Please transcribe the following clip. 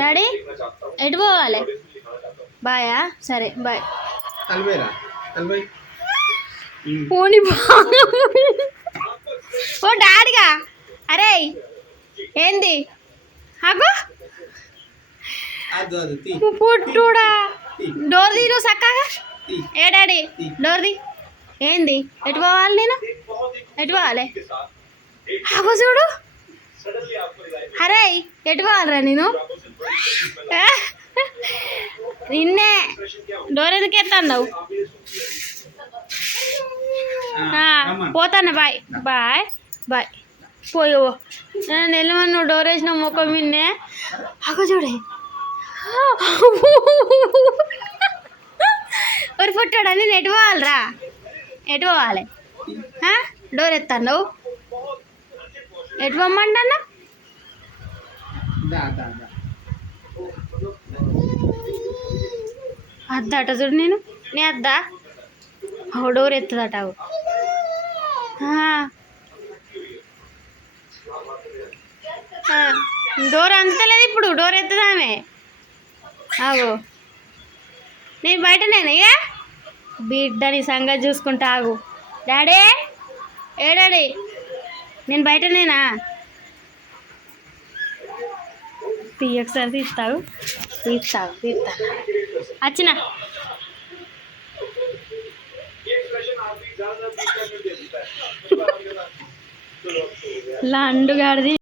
Daddy ఎటు పోవాలి? బాయా? సరే బాయ్. పోనీ ఓ డాడీగా. అరే ఏంది అగో పుట్టుడా, డోర్ తీ నువ్వు చక్కగా. ఏ డాడీ డోర్ తీ. ఏంది ఎటు పోవాలి? నేను ఎటు పోవాలి? అగో చూడు. అరే ఎటు పోవాలరా నేను? నిన్నే డోర్ ఎందుకు ఎత్తన్నావు? పోతాను. Bye bye bye. పోయో నిలవని నువ్వు డోర్ వేసిన ముఖం విన్నే. అగో చూడే. ఒరి పుట్టాడా, నేను ఎటు పోవాలిరా? ఎటు పోవాలి? డోర్ ఎత్తాను. ఎటు పొమ్మంటన్నా? అద్దట చూడు. నీ అద్దా డోర్ ఎత్తుదట. డోర్ అంతలేదు ఇప్పుడు. డోర్ ఎత్తుదామే. ఆగు నేను బయటనేనా? ఇక బిడ్డని సంగతి చూసుకుంటా. ఆగు డాడీ. ఏ డాడీ నేను బయటనేనా? ఒకసారి తీస్తావు. వచ్చిన లండుగాడిది.